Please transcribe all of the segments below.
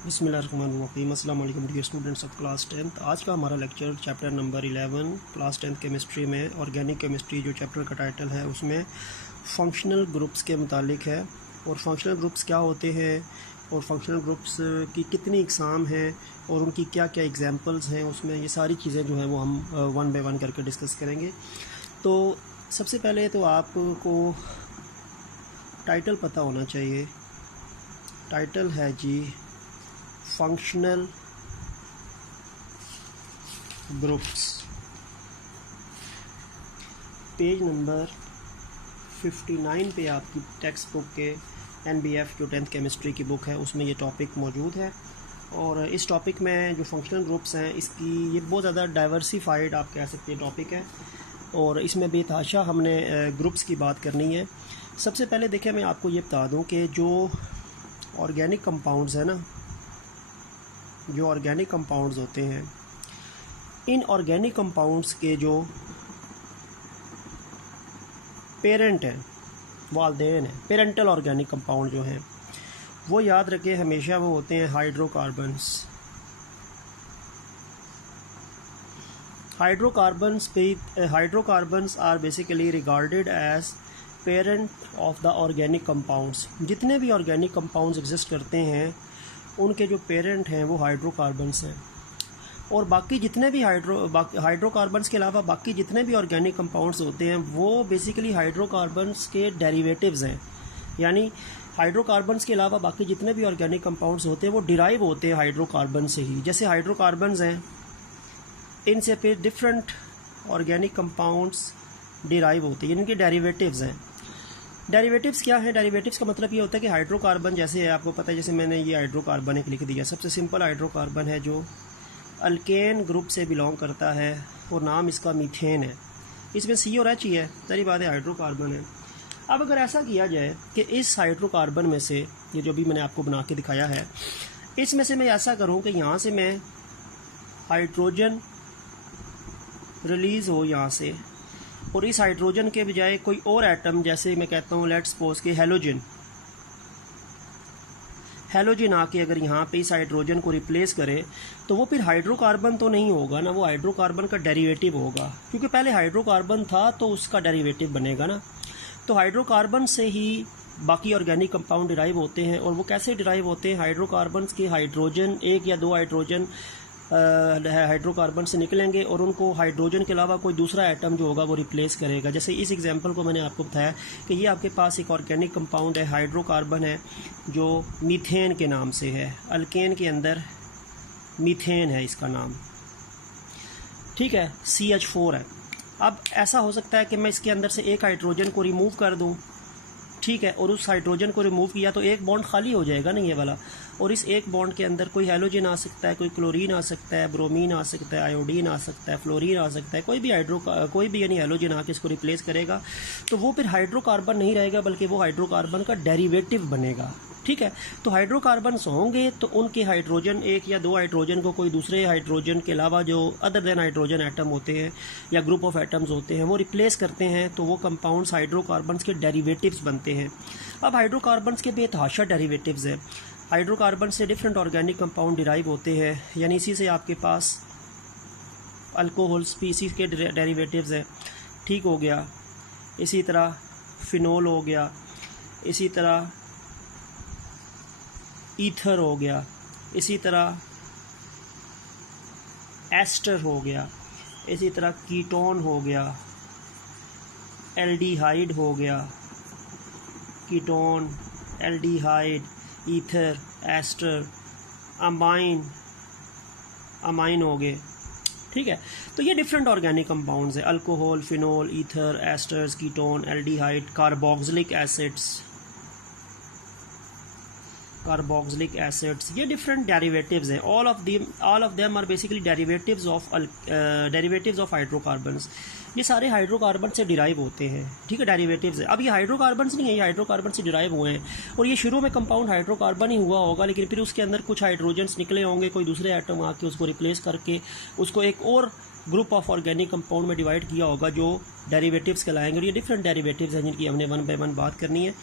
बिस्मिल्लाहिर्रहमानिर्रहीम। अस्सलाम वालेकुम dear students of class 10th। आज का हमारा lecture chapter number 11 class 10th chemistry में ऑर्गेनिक केमिस्ट्री जो चैप्टर का टाइटल है उसमें फंक्शनल ग्रुप्स के मुतालिक है। और फंक्शनल ग्रुप्स क्या होते हैं और फंक्शनल ग्रुप्स की कितनी इकसाम हैं और उनकी क्या क्या एग्जांपल्स हैं, उसमें ये सारी चीज़ें जो हैं वो हम वन बाय वन करके डिस्कस करेंगे। तो सबसे पहले तो आपको टाइटल पता होना चाहिए। टाइटल है जी फंक्शनल ग्रुप्स। पेज नंबर 59 पे आपकी टेक्स्ट बुक के NBF जो 10th केमिस्ट्री की बुक है उसमें ये टॉपिक मौजूद है। और इस टॉपिक में जो फंक्शनल ग्रुप्स हैं इसकी ये बहुत ज़्यादा डाइवर्सिफाइड आप कह सकते हैं टॉपिक है और इसमें बेतहाशा हमने ग्रुप्स की बात करनी है। सबसे पहले देखिए मैं आपको ये बता दूं कि जो ऑर्गेनिक कंपाउंड्स है ना, जो ऑर्गेनिक कंपाउंड्स होते हैं, इन ऑर्गेनिक कंपाउंड्स के जो पेरेंट हैं, वालदेन हैं, पेरेंटल ऑर्गेनिक कंपाउंड जो हैं वो याद रखें हमेशा वो होते हैं hydrocarbons. Hydrocarbons are basically regarded as parent of the organic compounds. जितने भी ऑर्गेनिक कंपाउंड्स एग्जिस्ट करते हैं उनके जो पेरेंट हैं वो हाइड्रोकार्बन्स हैं। और बाकी जितने भी हाइड्रोकार्बन्स के अलावा बाकी जितने भी ऑर्गेनिक कंपाउंड्स होते हैं वो बेसिकली हाइड्रोकार्बन्स के डेरिवेटिव्स हैं। यानी हाइड्रोकार्बन्स के अलावा बाकी जितने भी ऑर्गेनिक कंपाउंड्स होते हैं वो डिराइव होते हैं हाइड्रोकार्बन से ही। जैसे हाइड्रोकार्बन्स हैं, इनसे फिर डिफरेंट ऑर्गेनिक कंपाउंड्स डिराइव होते हैं, इनके डेरिवेटिव्स हैं। डेरिवेटिव्स क्या है? डेरिवेटिव्स का मतलब ये होता है कि हाइड्रोकार्बन जैसे है, आपको पता है, जैसे मैंने ये हाइड्रोकार्बन एक लिख दिया। सबसे सिंपल हाइड्रोकार्बन है जो अल्केन ग्रुप से बिलोंग करता है और नाम इसका मीथेन है। इसमें C और H ही है, सारी बात है, हाइड्रोकार्बन है। अब अगर ऐसा किया जाए कि इस हाइड्रोकार्बन में से, ये जो भी मैंने आपको बना के दिखाया है, इसमें से मैं ऐसा करूँ कि यहाँ से मैं हाइड्रोजन रिलीज़ हो यहाँ से, और इस हाइड्रोजन के बजाय कोई और एटम, जैसे मैं कहता हूँ लेट्स सपोज कि हेलोजन आके अगर यहाँ पे इस हाइड्रोजन को रिप्लेस करे तो वो फिर हाइड्रोकार्बन तो नहीं होगा ना, वो हाइड्रोकार्बन का डेरिवेटिव होगा, क्योंकि पहले हाइड्रोकार्बन था तो उसका डेरिवेटिव बनेगा ना। तो हाइड्रोकार्बन से ही बाकी ऑर्गेनिक कंपाउंड डिराइव होते हैं। और वो कैसे डिराइव होते हैं? हाइड्रोकार्बन के हाइड्रोजन, एक या दो हाइड्रोजन हाइड्रोकार्बन से निकलेंगे और उनको हाइड्रोजन के अलावा कोई दूसरा एटम जो होगा वो रिप्लेस करेगा। जैसे इस एग्जांपल को मैंने आपको बताया कि ये आपके पास एक ऑर्गेनिक कंपाउंड है, हाइड्रोकार्बन है जो मीथेन के नाम से है। अल्केन के अंदर मीथेन है इसका नाम, ठीक है, CH4 है। अब ऐसा हो सकता है कि मैं इसके अंदर से एक हाइड्रोजन को रिमूव कर दूं, ठीक है, और उस हाइड्रोजन को रिमूव किया तो एक बॉन्ड खाली हो जाएगा ना, ये वाला। और इस एक बॉन्ड के अंदर कोई हेलोजन आ सकता है, कोई क्लोरीन आ सकता है, ब्रोमीन आ सकता है, आयोडीन आ सकता है, फ्लोरीन आ सकता है, कोई भी यानी हेलोजन आके इसको रिप्लेस करेगा। तो वो फिर हाइड्रोकार्बन नहीं रहेगा बल्कि वो हाइड्रोकार्बन का डेरिवेटिव बनेगा, ठीक है। तो हाइड्रोकार्बन्स होंगे तो उनके हाइड्रोजन, एक या दो हाइड्रोजन को कोई दूसरे हाइड्रोजन के अलावा जो अदर देन हाइड्रोजन एटम होते हैं या ग्रुप ऑफ एटम्स होते हैं वो रिप्लेस करते हैं, तो वो कंपाउंड्स हाइड्रोकार्बन्स के डेरिवेटिव्स बनते हैं। अब हाइड्रोकार्बन्स के बेतहाशा डेरिवेटिव्स हैं। हाइड्रोकार्बन से डिफरेंट ऑर्गेनिक कंपाउंड डिराइव होते हैं, यानी इसी से आपके पास अल्कोहल स्पीसीज के डेरिवेटिव्स हैं, ठीक हो गया। इसी तरह फिनोल हो गया, इसी तरह ईथर हो गया, इसी तरह एस्टर हो गया, इसी तरह कीटोन हो गया, एल्डिहाइड हो गया, ketone, aldehyde, ether, ester, amine हो गए, ठीक है। तो ये डिफरेंट ऑर्गेनिक कंपाउंड्स है, alcohol, phenol, ether, esters, ketone, aldehyde, carboxylic acids, ये डिफरेंट डेरिवेटिव्स हैं। All of them are basically derivatives of hydrocarbons. ये सारे हाइड्रोकार्बन से डिराइव होते हैं, ठीक है, डेरिवेटिव्स है। अब ये हाइड्रोकार्बन्स नहीं है, ये हाइड्रोकार्बन से डिराइव हुए हैं और ये शुरू में कंपाउंड हाइड्रोकार्बन ही हुआ होगा, लेकिन फिर उसके अंदर कुछ हाइड्रोजन्स निकले होंगे, कोई दूसरे एटम आके उसको रिप्लेस करके उसको एक और ग्रुप ऑफ ऑर्गेनिक कंपाउंड में डिवाइड किया होगा जो डेरिवेटिव्स कहलाएंगे। और ये डिफरेंट डेरिवेटिव्स हैं जिनकी हमने वन बाय वन बात करनी है।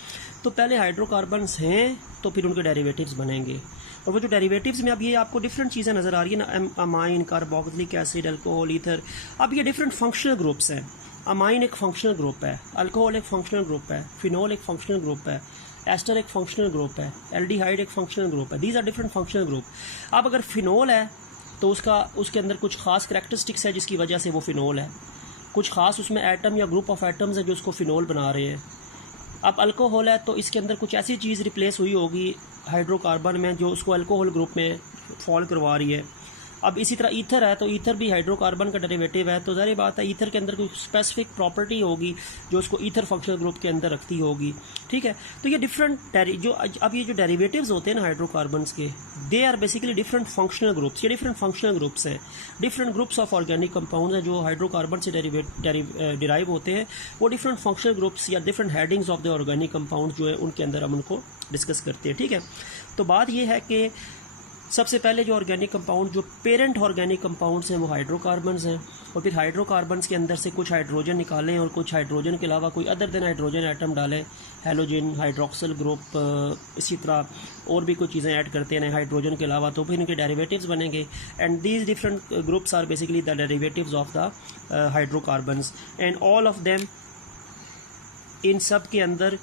तो पहले हाइड्रोकार्बन्स हैं तो फिर उनके डेरिवेटिव्स बनेंगे। और वो जो डेरिवेटिव्स में अब ये आपको डिफरेंट चीज़ें नज़र आ रही है ना, amine, carboxylic acid, alcohol, ether, अब ये डिफरेंट फंक्शनल ग्रुप्स हैं। अमाइन एक फंक्शनल ग्रुप है, अल्कोहल एक फंक्शनल ग्रुप है, फिनोल एक फंक्शनल ग्रुप है, एस्टर एक फंक्शनल ग्रुप है, एल्डिहाइड एक फंक्शनल ग्रुप है। These are different functional group. अब अगर फिनोल है तो उसके अंदर कुछ खास करैक्टरिस्टिक्स है जिसकी वजह से वो फिनोल है, कुछ खास उसमें एटम या ग्रुप ऑफ एटम्स है जो उसको फिनोल बना रहे हैं। अब अल्कोहल है तो इसके अंदर कुछ ऐसी चीज़ रिप्लेस हुई होगी हाइड्रोकार्बन में जो उसको अल्कोहल ग्रुप में फॉल करवा रही है। अब इसी तरह ईथर है तो ईथर भी हाइड्रोकार्बन का डेरिवेटिव है, तो ज़ाहिर बात है ईथर के अंदर कोई स्पेसिफिक प्रॉपर्टी होगी जो उसको ईथर फंक्शनल ग्रुप के अंदर रखती होगी। ठीक है, तो ये डिफरेंट जो अब ये जो डेरिवेटिव्स होते हैं ना हाइड्रोकार्बन्स के, they are basically different functional groups. ये डिफरेंट फंक्शनल ग्रुप्स हैं, different groups of organic compounds हैं जो हाइड्रोकार्बन से डिराइव होते हैं। वो डिफरेंट फंक्शनल ग्रुप्स या different headings of the organic compound जो है उनके अंदर हम उनको डिस्कस करते हैं। ठीक है, तो बात ये है कि सबसे पहले जो ऑर्गेनिक कंपाउंड, जो पेरेंट ऑर्गेनिक कंपाउंड्स हैं वो हाइड्रोकार्बन्स हैं, और फिर हाइड्रोकार्बन्स के अंदर से कुछ हाइड्रोजन निकालें और कुछ हाइड्रोजन के अलावा कोई अदर देन हाइड्रोजन एटम डालें, हेलोजन, हाइड्रोक्सिल ग्रुप, इसी तरह और भी कुछ चीज़ें ऐड करते हैं हाइड्रोजन के अलावा, तो फिर इनके डेरिवेटिव्स बनेंगे। And these different groups are basically the derivatives of the hydrocarbons and all of them, इन सब के अंदर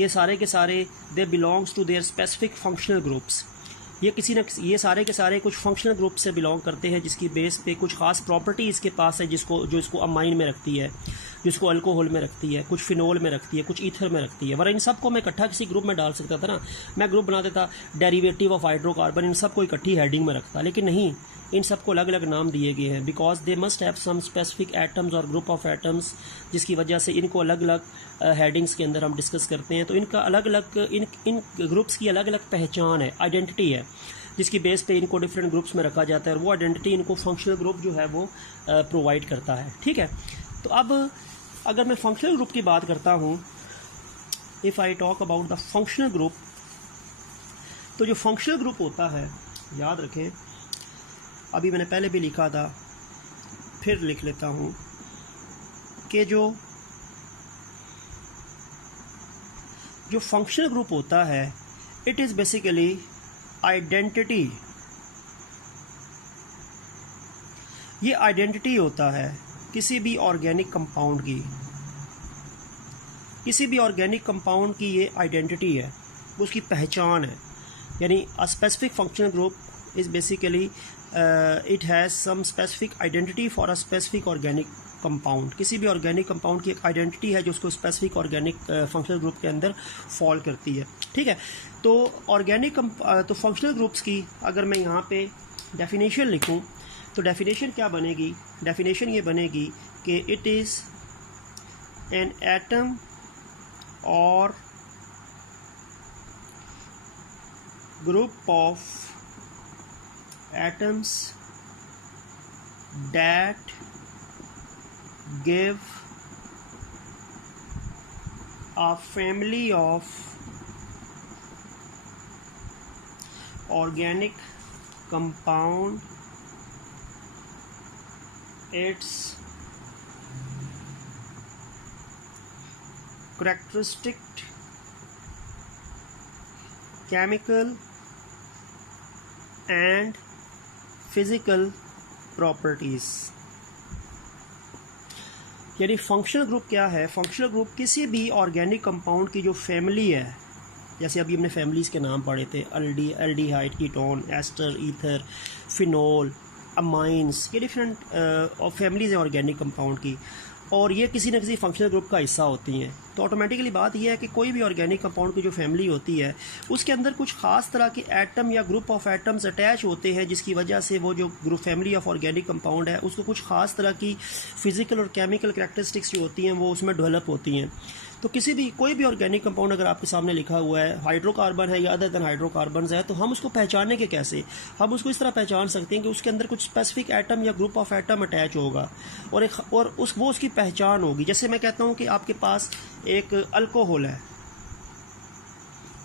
ये सारे के सारे they belongs to their specific functional groups. ये सारे के सारे कुछ फंक्शनल ग्रुप से बिलोंग करते हैं जिसकी बेस पे कुछ खास प्रॉपर्टी इसके पास है जो इसको अमाइन में रखती है, जिसको अल्कोहल में रखती है, कुछ फिनोल में रखती है, कुछ ईथर में रखती है। वरना इन सब को मैं इकट्ठा किसी ग्रुप में डाल सकता था ना, मैं ग्रुप बना देता डेरिवेटिव ऑफ हाइड्रोकार्बन, इन सब को इकट्ठी हेडिंग में रखता, लेकिन नहीं, इन सबको अलग अलग नाम दिए गए हैं because they must have some specific atoms और ग्रुप ऑफ एटम्स, जिसकी वजह से इनको अलग अलग हेडिंग्स के अंदर हम डिस्कस करते हैं। तो इनका अलग अलग इन ग्रुप्स की अलग अलग पहचान है, आइडेंटिटी है, जिसकी बेस पे इनको डिफरेंट ग्रुप्स में रखा जाता है, और वो आइडेंटिटी इनको फंक्शनल ग्रुप जो है वो प्रोवाइड करता है। ठीक है, तो अब अगर मैं फंक्शनल ग्रुप की बात करता हूँ, if I talk about the functional group, तो जो फंक्शनल ग्रुप होता है, याद रखें, अभी मैंने पहले भी लिखा था, फिर लिख लेता हूँ कि जो फंक्शनल ग्रुप होता है, इट इज़ बेसिकली आइडेंटिटी। ये आइडेंटिटी होता है किसी भी ऑर्गेनिक कंपाउंड की, किसी भी ऑर्गेनिक कंपाउंड की ये आइडेंटिटी है, उसकी पहचान है। यानी a specific functional group is basically it has some specific identity for a specific organic compound. किसी भी ऑर्गेनिक कंपाउंड की एक आइडेंटिटी है जो उसको स्पेसिफिक ऑर्गेनिक फंक्शनल ग्रुप के अंदर फॉल करती है। ठीक है, तो तो फंक्शनल ग्रुप्स की अगर मैं यहाँ पे डेफिनेशन लिखूँ तो डेफिनेशन क्या बनेगी? डेफिनेशन ये बनेगी कि इट इज़ एन एटम और group of atoms that give a family of organic compound its characteristic chemical and physical properties. यानी फंक्शनल ग्रुप क्या है? फंक्शनल ग्रुप किसी भी ऑर्गेनिक कंपाउंड की जो फैमिली है, जैसे अभी हमने फैमिलीज़ के नाम पढ़े थे, aldehyde, ketone, ester, ether, phenol, amines, ये डिफरेंट फैमिलीज़ हैं ऑर्गेनिक कंपाउंड की, और ये किसी न किसी फंक्शनल ग्रुप का हिस्सा होती हैं। तो ऑटोमेटिकली बात यह है कि कोई भी ऑर्गेनिक कंपाउंड की जो फैमिली होती है उसके अंदर कुछ खास तरह के एटम या ग्रुप ऑफ एटम्स अटैच होते हैं, जिसकी वजह से वो जो group family of organic compound है उसको कुछ खास तरह की फिजिकल और केमिकल करैक्टरिस्टिक्स जो होती हैं वो उसमें डेवलप होती हैं। तो कोई भी ऑर्गेनिक कंपाउंड अगर आपके सामने लिखा हुआ है हाइड्रोकार्बन है या अदर देन हाइड्रोकार्बन है, तो हम उसको पहचानने के कैसे? हम उसको इस तरह पहचान सकते हैं कि उसके अंदर कुछ स्पेसिफिक एटम या ग्रुप ऑफ एटम अटैच होगा और वो उसकी पहचान होगी। जैसे मैं कहता हूँ कि आपके पास एक अल्कोहल है,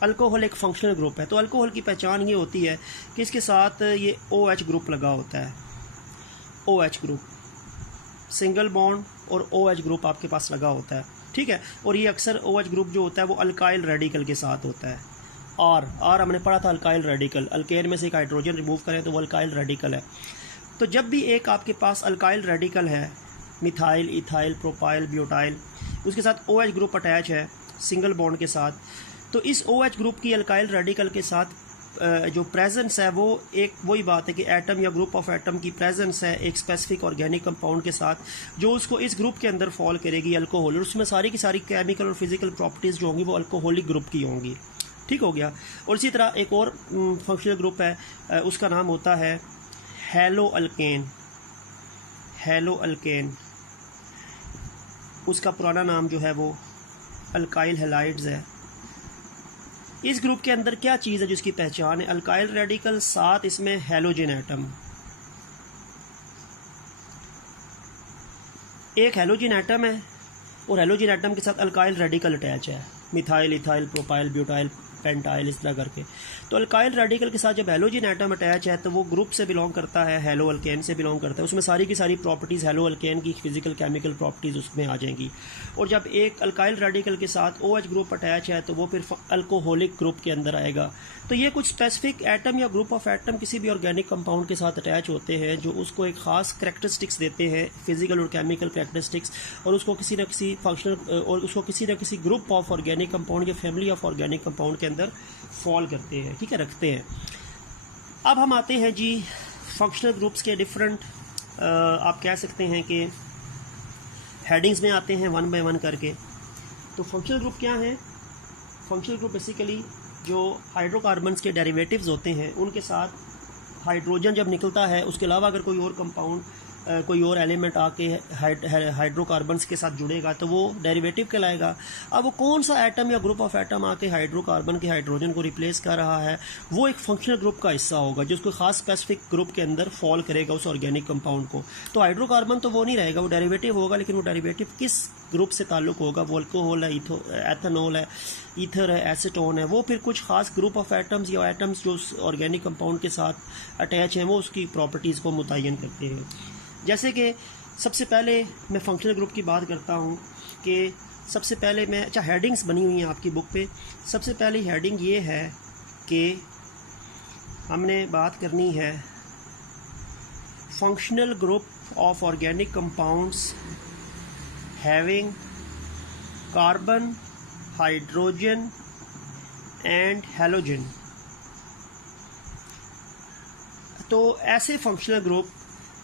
अल्कोहल एक फंक्शनल ग्रुप है, तो अल्कोहल की पहचान ये होती है कि इसके साथ ये OH ग्रुप लगा होता है, OH ग्रुप, सिंगल बॉन्ड और OH ग्रुप आपके पास लगा होता है। ठीक है, और ये अक्सर OH ग्रुप जो होता है वो अल्काइल रेडिकल के साथ होता है, आर हमने पढ़ा था अल्काइल रेडिकल, अल्केन में से एक हाइड्रोजन रिमूव करें तो वो अल्काइल रेडिकल है। तो जब भी एक आपके पास अल्काइल रेडिकल है, मिथाइल, इथाइल, प्रोपाइल, ब्यूटाइल, उसके साथ OH ग्रुप अटैच है सिंगल बॉन्ड के साथ, तो इस OH ग्रुप की अल्काइल रेडिकल के साथ जो प्रेजेंस है वो एक वही बात है कि एटम या ग्रुप ऑफ एटम की प्रेजेंस है एक स्पेसिफिक ऑर्गेनिक कंपाउंड के साथ, जो उसको इस ग्रुप के अंदर फॉल करेगी अल्कोहल, और उसमें सारी की सारी केमिकल और फिजिकल प्रॉपर्टीज़ जो होंगी वो अल्कोहलिक ग्रुप की होंगी। ठीक हो गया। और इसी तरह एक और फंक्शनल ग्रुप है, उसका नाम होता है हेलो अल्केन। हेलो अल्केन, उसका पुराना नाम जो है वो अल्काइल हैलाइड्स है। इस ग्रुप के अंदर क्या चीज़ है जिसकी पहचान है? अल्काइल रेडिकल, साथ इसमें हैलोजन एटम। एक हैलोजन एटम है और हैलोजन एटम के साथ अल्काइल रेडिकल अटैच है, methyl, ethyl, propyl, butyl, pentyl, इस तरह करके। तो अल्काइल रेडिकल के साथ जब हैलोजन एटम अटैच है तो वो ग्रुप से बिलोंग करता है, हेलो अल्केन से बिलोंग करता है। उसमें सारी की सारी प्रॉपर्टीज़ हेलो अल्केन की फिजिकल केमिकल प्रॉपर्टीज़ उसमें आ जाएंगी। और जब एक अल्काइल रेडिकल के साथ OH ग्रुप अटैच है तो वो फिर अल्कोहलिक ग्रुप के अंदर आएगा। तो ये कुछ स्पेसिफिक एटम या ग्रुप ऑफ एटम किसी भी ऑर्गेनिक कंपाउंड के साथ अटैच होते हैं जो उसको एक ख़ास करैक्टरिस्टिक्स देते हैं, फिजिकल और केमिकल करैक्टरिस्टिक्स, और उसको किसी न किसी फंक्शनल और उसको किसी न किसी ग्रुप ऑफ ऑर्गेनिक कंपाउंड या फैमिली ऑफ ऑर्गेनिक कंपाउंड के अंदर फॉल करते हैं। ठीक है, रखते हैं। अब हम आते हैं जी फंक्शनल ग्रुप्स के डिफरेंट, आप कह सकते हैं कि हेडिंग्स में आते हैं वन बाय वन करके। तो फंक्शनल ग्रुप क्या है? फंक्शनल ग्रुप बेसिकली जो हाइड्रोकार्बन्स के डेरिवेटिव्स होते हैं उनके साथ हाइड्रोजन जब निकलता है, उसके अलावा अगर कोई और कंपाउंड, कोई और एलिमेंट आके हाइड्रोकार्बन्स के साथ जुड़ेगा तो वो डेरिवेटिव कहलाएगा। अब वो कौन सा एटम या ग्रुप ऑफ एटम आके हाइड्रोकार्बन के हाइड्रोजन को रिप्लेस कर रहा है, वो एक फंक्शनल ग्रुप का हिस्सा होगा जो उसको खास स्पेसिफिक ग्रुप के अंदर फॉल करेगा उस ऑर्गेनिक कंपाउंड को। तो हाइड्रोकार्बन तो वो नहीं रहेगा, वो डेरिवेटिव होगा, लेकिन वो डेरिवेटिव किस ग्रुप से ताल्लुक़ होगा? वो अल्कोहल है, एथेनॉल है, ईथर है, एसीटोन है, वो फिर कुछ खास ग्रुप ऑफ एटम्स या एटम्स जो उस ऑर्गेनिक कंपाउंड के साथ अटैच हैं वो उसकी प्रॉपर्टीज़ को मुतय्यन करते हैं। जैसे कि सबसे पहले मैं फंक्शनल ग्रुप की बात करता हूँ कि सबसे पहले मैं, अच्छा हेडिंग्स बनी हुई हैं आपकी बुक पे। सबसे पहली हेडिंग ये है कि हमने बात करनी है functional group of organic compounds having carbon, hydrogen and halogen. तो ऐसे फंक्शनल ग्रुप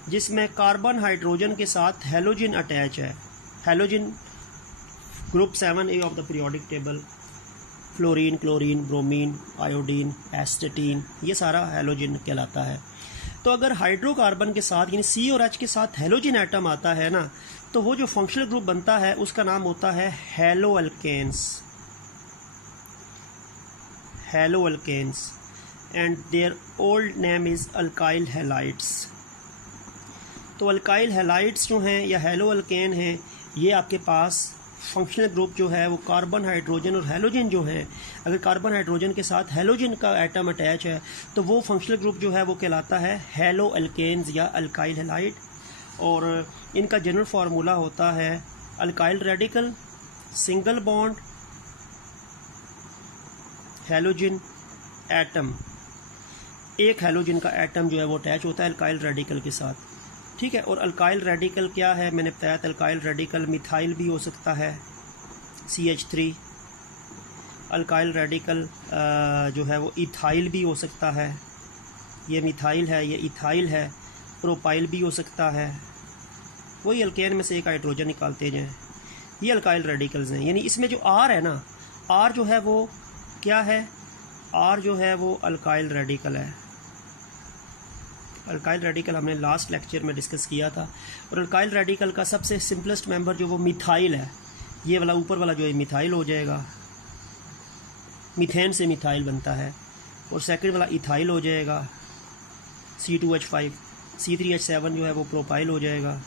जिसमें कार्बन हाइड्रोजन के साथ हैलोजन अटैच है, halogen group 7A of the periodic table, fluorine, chlorine, bromine, iodine, astatine, ये सारा हैलोजन कहलाता है। तो अगर हाइड्रोकार्बन के साथ यानी C और H के साथ हैलोजन एटम आता है ना, तो वो जो फंक्शनल ग्रुप बनता है उसका नाम होता है haloalkanes. Haloalkanes and their old name is alkyl halides. तो अल्काइल हैलाइड्स जो हैं या हेलो अल्केन हैं, ये आपके पास फंक्शनल ग्रुप जो है वो कार्बन, हाइड्रोजन और हैलोजन जो है, अगर कार्बन हाइड्रोजन के साथ हैलोजन का एटम अटैच है तो वो फंक्शनल ग्रुप जो है वो कहलाता है हेलो अल्केन्स या अल्काइल हैलाइड। और इनका जनरल फार्मूला होता है alkyl radical, single bond, halogen atom, एक हैलोजन का एटम जो है वो अटैच होता है अल्काइल रेडिकल के साथ। ठीक है। और अल्काइल रेडिकल क्या है? मैंने बताया था अल्काइल रेडिकल मिथाइल भी हो सकता है, CH3। अल्काइल रेडिकल जो है वो इथाइल भी हो सकता है, ये मिथाइल है, ये इथाइल है। प्रोपाइल भी हो सकता है, वही अल्केन में से एक हाइड्रोजन निकालते जाएं। ये अल्काइल रेडिकल्स हैं। यानी इसमें जो R है ना, R जो है वो क्या है? R जो है वो अल्काइल रेडिकल है। अल्काइल रेडिकल हमने लास्ट लेक्चर में डिस्कस किया था। और अल्काइल रेडिकल का सबसे सिंपलेस्ट मेंबर जो वो मिथाइल है, ये वाला ऊपर वाला जो है मिथाइल हो जाएगा, मीथेन से मिथाइल बनता है। और सेकंड वाला इथाइल हो जाएगा, C2H5, C3H7 जो है वो प्रोपाइल हो जाएगा।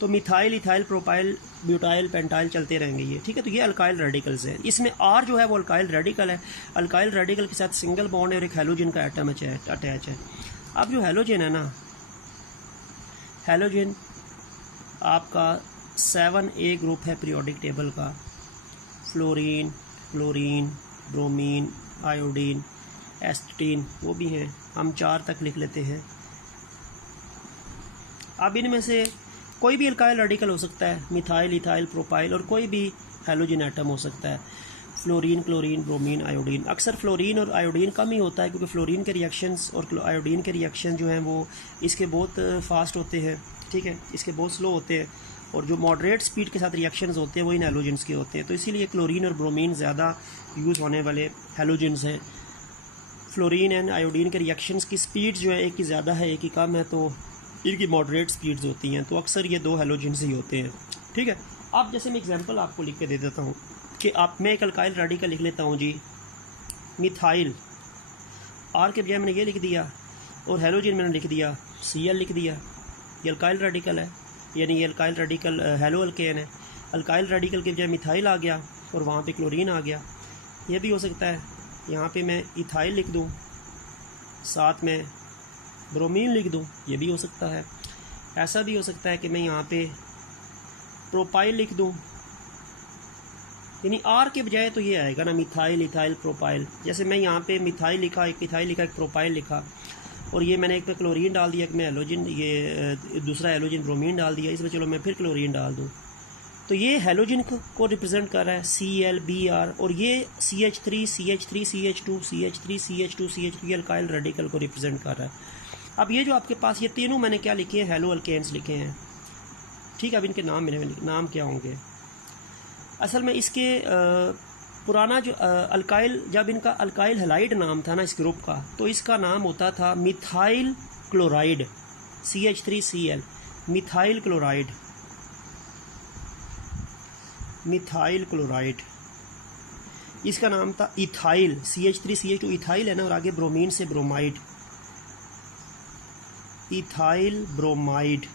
तो methyl, ethyl, propyl, butyl, pentyl चलते रहेंगे ये। ठीक है। तो ये अल्काइल रेडिकल्स है। इसमें R जो है वो अल्काइल रेडिकल है। अल्काइल रेडिकल के साथ सिंगल बॉन्ड है और एक हैलोजन का एटम अटैच है। अब जो हैलोजन है ना, हैलोजन आपका 7A ग्रुप है पीरियोडिक टेबल का। फ्लोरीन, क्लोरीन, ब्रोमीन, आयोडीन, एस्टीन, वो भी हैं, हम 4 तक लिख लेते हैं। अब इनमें से कोई भी अल्काइल रेडिकल हो सकता है, मिथाइल, इथाइल, प्रोपाइल, और कोई भी हैलोजन एटम हो सकता है, फ्लोरीन, क्लोरीन, ब्रोमीन, आयोडीन। अक्सर फ्लोरीन और आयोडीन कम ही होता है क्योंकि फ्लोरीन के रिएक्शंस और आयोडीन के रिएक्शन जो हैं वो इसके बहुत फास्ट होते हैं, ठीक है, इसके बहुत स्लो होते हैं, और जो मॉडरेट स्पीड के साथ रिएक्शंस होते हैं वो इन हैलोजेंस के होते हैं। तो इसीलिए क्लोरीन और ब्रोमीन ज़्यादा यूज़ होने वाले हैलोजेंस हैं। फ्लोरीन एंड आयोडीन के रिएक्शंस की स्पीड जो है एक की ज़्यादा है, एक की कम है, तो इनकी मॉडरेट स्पीड्स होती हैं, तो अक्सर ये 2 हैलोजेंस ही होते हैं, ठीक है। अब जैसे मैं एग्जांपल आपको लिख के दे देता हूँ कि मैं एक अल्काइल रेडिकल लिख लेता हूँ जी, मिथाइल, आर के बजाय मैंने ये लिख दिया, और हैलोजन मैंने लिख दिया Cl लिख दिया, ये अल्काइल रेडिकल है, यानी ये अल्काइल रेडिकल हैलो अल्केन है। अल्काइल रेडिकल के बजाय मिथाइल आ गया और वहाँ पे क्लोरीन आ गया। ये भी हो सकता है, यहाँ पे मैं इथाइल लिख दूँ, साथ में ब्रोमीन लिख दूँ, ये भी हो सकता है। ऐसा भी हो सकता है कि मैं यहाँ पे प्रोपाइल लिख दूँ, यानी आर के बजाय तो ये आएगा ना, मिथाइल, इथाइल, प्रोपाइल। जैसे मैं यहाँ पे मिथाइल लिखा, एक इथाइल लिखा, एक प्रोपाइल लिखा, और ये मैंने एक पे क्लोरीन डाल दिया, एक में हैलोजन, ये दूसरा हैलोजन ब्रोमीन डाल दिया, इसमें चलो मैं फिर क्लोरीन डाल दूँ, तो ये हैलोजन को रिप्रेजेंट कर रहा है Cl, और ये CH3, CH3, CH2, CH3, CH2, CH2, ये अल्काइल रेडिकल को रिप्रेजेंट कर रहा है। अब ये जो आपके पास ये तीनों मैंने क्या लिखे हैं, हैलो अल्केन्स लिखे हैं, ठीक है। अब इनके नाम क्या होंगे? असल में इसके पुराना जो अल्काइल, जब इनका अल्काइल हैलाइड नाम था ना इस ग्रुप का, तो इसका नाम होता था methyl chloride, CH3Cl, methyl chloride, methyl chloride. इसका नाम था इथाइल, CH3CH2 इथाइल है ना, और आगे ब्रोमीन से ब्रोमाइड, इथाइल ब्रोमाइड,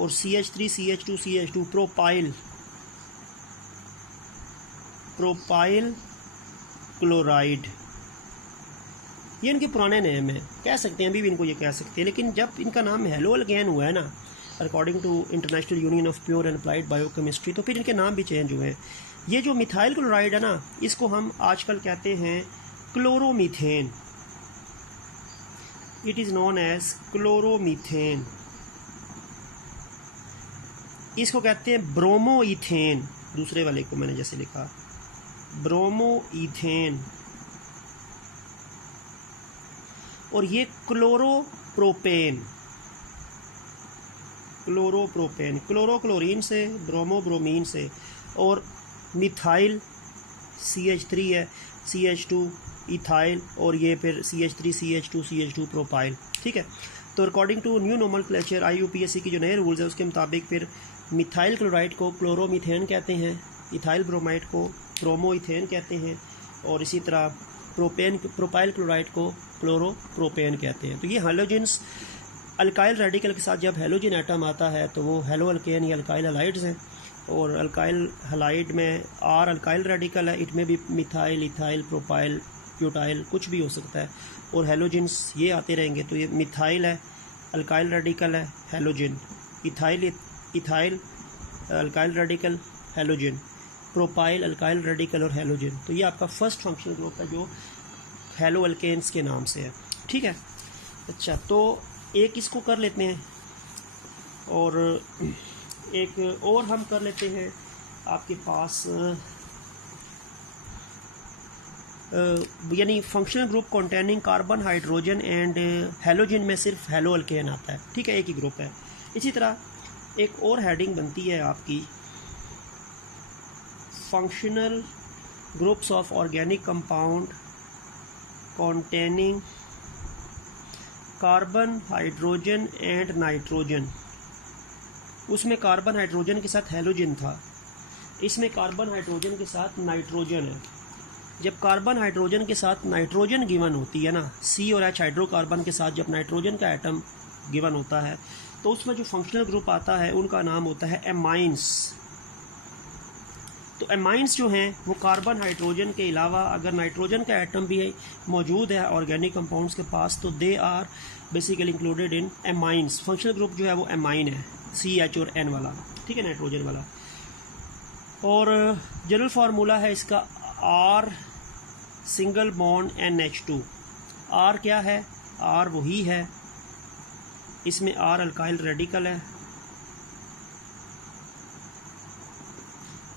और CH3CH2 प्रोपाइल, प्रोपाइल क्लोराइड। ये इनके पुराने नेम हैं, कह सकते हैं, अभी भी इनको ये कह सकते हैं, लेकिन जब इनका नाम हैलो अल्केन हुआ है ना, according to International Union of Pure and Applied Biochemistry, तो फिर इनके नाम भी चेंज हुए हैं। ये जो मिथाइल क्लोराइड है ना, इसको हम आजकल कहते हैं chloromethane, it is known as chloromethane. इसको कहते हैं ब्रोमोइथेन, दूसरे वाले को मैंने जैसे लिखा ब्रोमोइथेन, और ये क्लोरोप्रोपेन, क्लोरोप्रोपेन, क्लोरो क्लोरीन से, ब्रोमो ब्रोमीन से, और मिथाइल CH3 है, CH2 इथाइल, और ये फिर CH3CH2 प्रोपाइल, ठीक है। तो according to new nomenclature IUPAC की जो नए रूल्स है उसके मुताबिक फिर मिथाइल क्लोराइड को क्लोरोमीथेन कहते हैं, इथाइल ब्रोमाइड को ब्रोमोइथेन कहते हैं, और इसी तरह प्रोपाइल क्लोराइड को क्लोरोप्रोपेन कहते हैं। तो ये हैलोजेंस अल्काइल रेडिकल के साथ जब हैलोजन एटम आता है तो वो हैलो अल्केन या अल्काइल हैलाइड्स हैं, और अल्काइल हैलाइड में आर अल्काइल रेडिकल है, इनमें भी मिथाइल, इथाइल, प्रोपाइल, ब्यूटाइल कुछ भी हो सकता है, और हैलोजेंस ये आते रहेंगे। तो ये मिथाइल है, अल्काइल रेडिकल है, halogen, ethyl alkyl radical, halogen, propyl alkyl radical और हैलोजन। तो ये आपका फर्स्ट फंक्शनल ग्रुप है जो हैलो अल्केन्स के नाम से है, ठीक है। अच्छा, तो एक इसको कर लेते हैं, और एक और हम कर लेते हैं आपके पास, यानी functional group containing carbon, hydrogen and halogen में सिर्फ हैलो अल्केन आता है, ठीक है, एक ही ग्रुप है। इसी तरह एक और हेडिंग बनती है आपकी functional groups of organic compound containing carbon, hydrogen and nitrogen. उसमें कार्बन हाइड्रोजन के साथ हैलोजन था, इसमें कार्बन हाइड्रोजन के साथ नाइट्रोजन है। जब कार्बन हाइड्रोजन के साथ नाइट्रोजन गिवन होती है ना, C और H हाइड्रोकार्बन के साथ जब नाइट्रोजन का एटम गिवन होता है तो उसमें जो फंक्शनल ग्रुप आता है उनका नाम होता है एमाइंस। तो एमाइंस जो हैं वो कार्बन हाइड्रोजन के अलावा अगर नाइट्रोजन का एटम भी मौजूद है ऑर्गेनिक कंपाउंड्स के पास तो they are basically included in amines. Functional group जो है वो एमाइन है, CH और N वाला, ठीक है, नाइट्रोजन वाला। और जनरल फार्मूला है इसका R single bond NH2। R क्या है? R वही है, इसमें R अल्काइल रेडिकल है,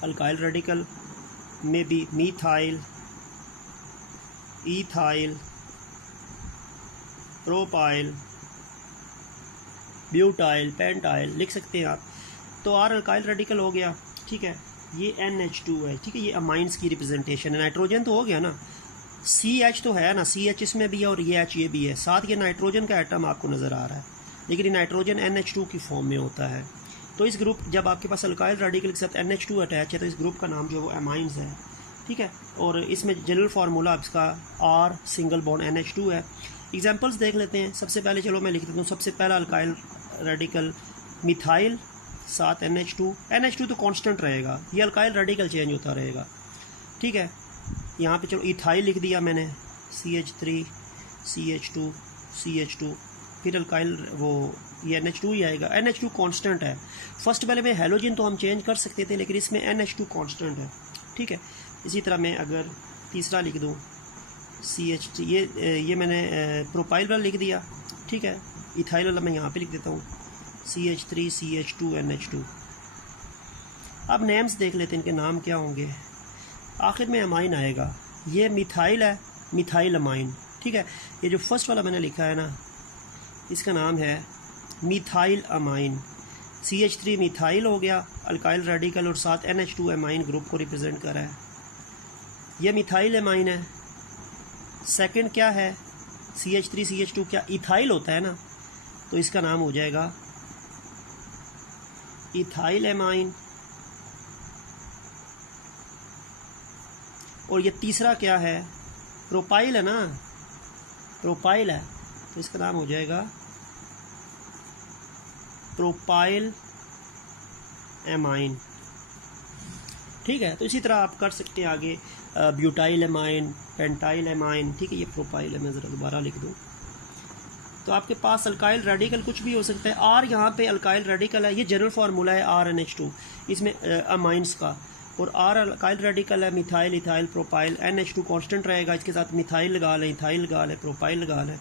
अल्काइल रेडिकल में भी methyl, ethyl, propyl, butyl, pentyl लिख सकते हैं आप। तो R अल्काइल रेडिकल हो गया, ठीक है। ये NH2 है, ठीक है, ये अमाइंस की रिप्रेजेंटेशन है। नाइट्रोजन तो हो गया ना, CH तो है ना, CH इसमें भी है और ये H ये भी है, साथ ये नाइट्रोजन का एटम आपको नज़र आ रहा है, लेकिन ये नाइट्रोजन NH2 की फॉर्म में होता है। तो इस ग्रुप, जब आपके पास अल्काइल रेडिकल के साथ NH2 अटैच है तो इस ग्रुप का नाम जो है वो अमाइंस है, ठीक है। और इसमें जनरल फार्मूला इसका R सिंगल बॉन्ड NH2 है। एग्जांपल्स देख लेते हैं। सबसे पहले चलो मैं लिख देता हूँ। सबसे पहला अल्काइल रेडिकल मिथाइल, साथ NH2 तो कांस्टेंट रहेगा, ये अल्काइल रेडिकल चेंज होता रहेगा, ठीक है। यहाँ पे चलो इथाइल लिख दिया मैंने, CH3 CH2 CH2, फिर अल्काइल वो ये NH2 ही आएगा। NH2 कांस्टेंट है। फर्स्ट वाले में हेलोजन तो हम चेंज कर सकते थे, लेकिन इसमें NH2 कांस्टेंट है, ठीक है। इसी तरह मैं अगर तीसरा लिख दूँ CH3, ये मैंने प्रोपाइल वाला लिख दिया, ठीक है। इथाइल वाला मैं यहाँ पे लिख देता हूँ CH3 CH2 NH2। अब नेम्स देख लेते हैं, इनके नाम क्या होंगे। आखिर में अमाइन आएगा, ये मिथाइल है, मिथाइल अमाइन, ठीक है। ये जो फर्स्ट वाला मैंने लिखा है ना, इसका नाम है मिथाइल अमाइन। CH3 मिथाइल हो गया, अल्काइल रेडिकल, और साथ NH2 अमाइन ग्रुप को रिप्रेजेंट कर रहा है। यह मिथाइल अमाइन है। सेकंड क्या है? CH3 CH2 क्या इथाइल होता है ना, तो इसका नाम हो जाएगा इथाइल एमाइन। और ये तीसरा क्या है? प्रोपाइल है ना, प्रोपाइल है, तो इसका नाम हो जाएगा प्रोपाइल एमाइन, ठीक है। तो इसी तरह आप कर सकते हैं आगे ब्यूटाइल एमाइन, पेंटाइल एमाइन, ठीक है। ये प्रोपाइल है, मैं ज़रा दोबारा लिख दूँ। तो आपके पास अल्काइल रेडिकल कुछ भी हो सकता है। आर यहाँ पे अल्काइल रेडिकल है, ये जनरल फार्मूला है RNH2 इसमें अमाइंस का। और आर अल्काइल रेडिकल है, methyl, ethyl, propyl. NH2 constant रहेगा, इसके साथ मिथाइल लगा लें, इथाइल लगा लें, प्रोपाइल लगा लें।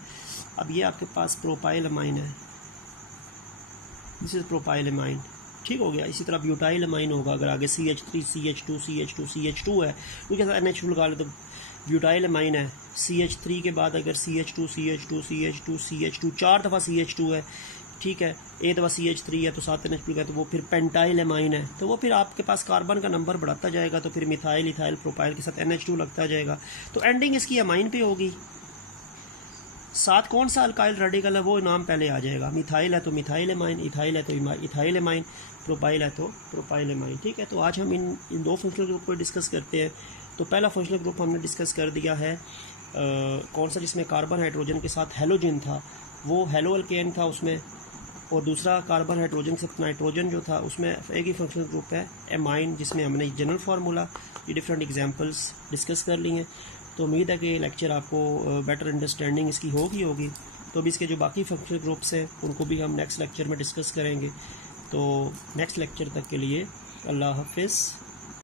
अब ये आपके पास प्रोपाइल अमाइन है, दिस इज प्रोपाइल अमाइन, ठीक हो गया। इसी तरह ब्यूटाइल अमाइन होगा, अगर आगे CH3 CH2 CH2 CH2 है, उसके साथ NH2 लगा ले तो ब्यूटाइल अमाइन है। CH3 के बाद अगर CH2 CH2 CH2 CH2 4 दफ़ा CH2 है, ठीक है, एक दफ़ा CH3 है तो 7 NH2 है, तो वो फिर पेंटाइल एमाइन है। तो वो फिर आपके पास कार्बन का नंबर बढ़ाता जाएगा, तो फिर मिथाइल, इथाइल, प्रोपाइल के साथ NH2 लगता जाएगा, तो एंडिंग इसकी अमाइन पे होगी। साथ कौन सा अल्काइल रेडिकल है वो नाम पहले आ जाएगा। मिथाइल है तो मिथाइल एमाइन, इथाइल है तो इथाइल एमाइन, प्रोपाइल है तो प्रोपाइल एमाइन, ठीक है। तो आज हम इन दो फंक्शनल ग्रुप को डिस्कस करते हैं। तो पहला फंक्शनल ग्रुप हमने डिस्कस कर दिया है कौन सा, जिसमें कार्बन हाइड्रोजन के साथ हेलोजन था, वो हेलो अल्केन था उसमें। और दूसरा कार्बन हाइड्रोजन के साथ नाइट्रोजन जो था, उसमें एक ही फंक्शनल ग्रुप है एमाइन, जिसमें हमने जनरल फार्मूला, ये डिफरेंट एग्जांपल्स डिस्कस कर ली हैं। तो उम्मीद है कि लेक्चर आपको बेटर अंडरस्टैंडिंग इसकी होगी। तो अभी इसके जो बाकी फंक्शनल ग्रुप्स हैं उनको भी हम नेक्स्ट लेक्चर में डिस्कस करेंगे। तो नेक्स्ट लेक्चर तक के लिए अल्लाह हाफिज़।